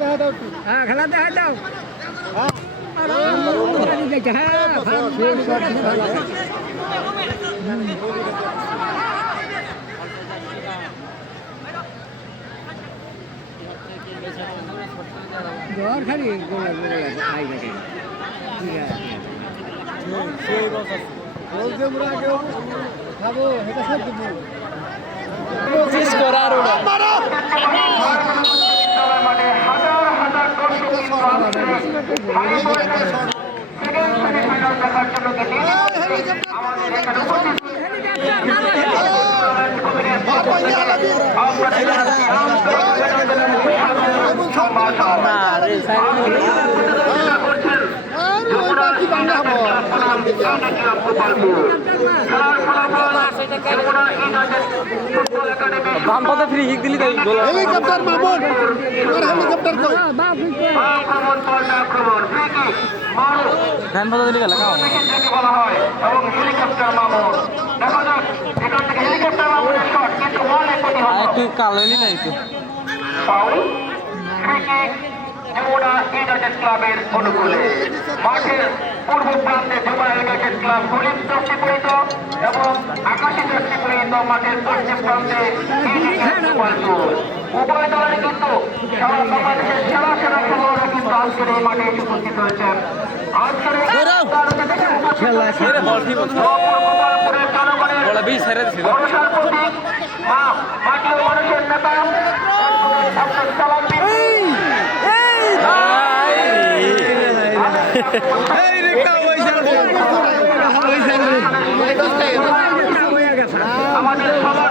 হ্যাঁ খেলা দেখা দাও। জ্বর খালি গোলা গোলা আই গেছে ঠিক আছে। বলছে মোরা কেউ খাব সব দিব বাম পথে ফ্রি কিক দিলি তাই হেলিকপ্টার মামুন। দিলি গেল বলা হয় এবং হেলিকপ্টার মামুন। দেখা যাক এখান থেকে হেলিকপ্টার মামুনের শট কিন্তু বল একটি আর একটু কালো হইলি না একটু। ফাউল? ক্রিকেট যমুনা ইউনাইটেড ক্লাবের অনুকূলে। মাঠের পূর্ব প্রান্তে যমুনা ইউনাইটেড ক্লাব হলিম দৃষ্টি পরিত এবং আকাশী দৃষ্টি পরিত মাঠের পশ্চিম প্রান্তে। উভয় দলের কিন্তু সারা বাংলাদেশের সেরা সেরা খেলোয়াড়রা কিন্তু আজকের এই মাঠে এসে উপস্থিত হয়েছেন আমাদের সবার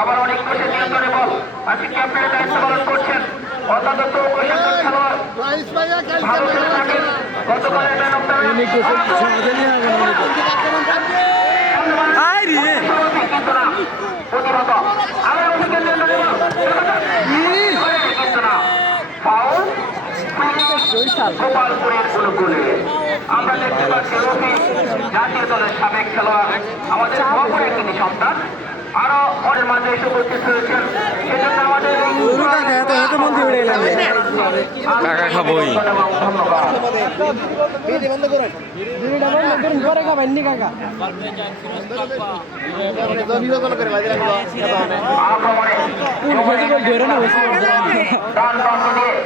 আবার অনেক ঘোষের নিয়ন্ত্রণে বল। আজকে ক্যাপ্টেনের দায়িত্ব পালন করছেন অত্যন্ত চৌকশ খেলোয়াড়। গতকালের ম্যান অফ গোপালপুরের অনুকূলে আমরা দেখতে পাচ্ছি জাতীয় দলের সাবেক খেলোয়াড় আমাদের বগুড়ের তিনি সন্তান। আরও ওদের মাঝে এসে উপস্থিত হয়েছেন সেজন্য আমাদের এই কাকা ধন্যবাদ